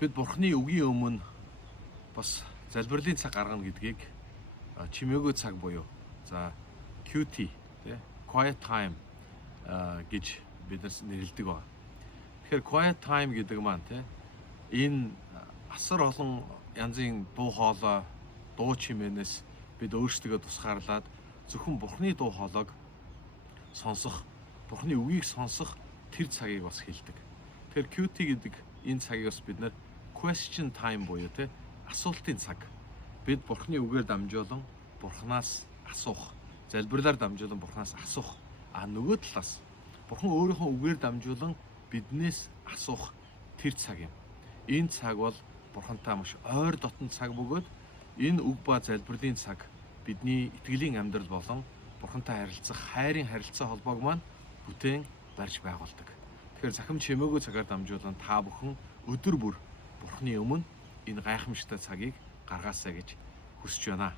бид Бурхны үгийн өмнө бас залбирлын цаг гаргана гэдгийг чимээгүй цаг буюу за QT тий quiet time гэж биднес нэрлэдэг ба. Тэгэхээр quiet time гэдэг маань тий энэ асар олон янзын дуу хоолой, дуу чимээнээс бид өөрсдөө тусгаарлаад зөвхөн Бурхны дуу хоолойг сонсох, Бурхны үгийг сонсох тэр цагийг бас хэлдэг. Тэгэхээр QT гэдэг энэ цагийг бас бид нэр question time буюу тий асуултын цаг. Бид Бурхны үгээр дамжуулан Бурханаас асуух, залбирлаар дамжуулан Бурханаас асуух. Нөгөө талаас Бурхан өөрийнхөө үгээр дамжуулан биднээс асуух тэр цаг юм. Энэ цаг бол Бурхантай маш ойр дотн цаг бөгөөд энэ үг ба залбирлын цаг бидний итгэлийн амьдрал болон Бурхантай харилцах хайрын харилцаа холбоог маань бүтээн барьж байгуулдаг. Тэгэхээр захим чимээгүй цагаар дамжуулан та бүхэн өдөр бүр Бурхны өмнө энэ гайхамшигтай цагийг гаргаасаа гэж хүсэж байна.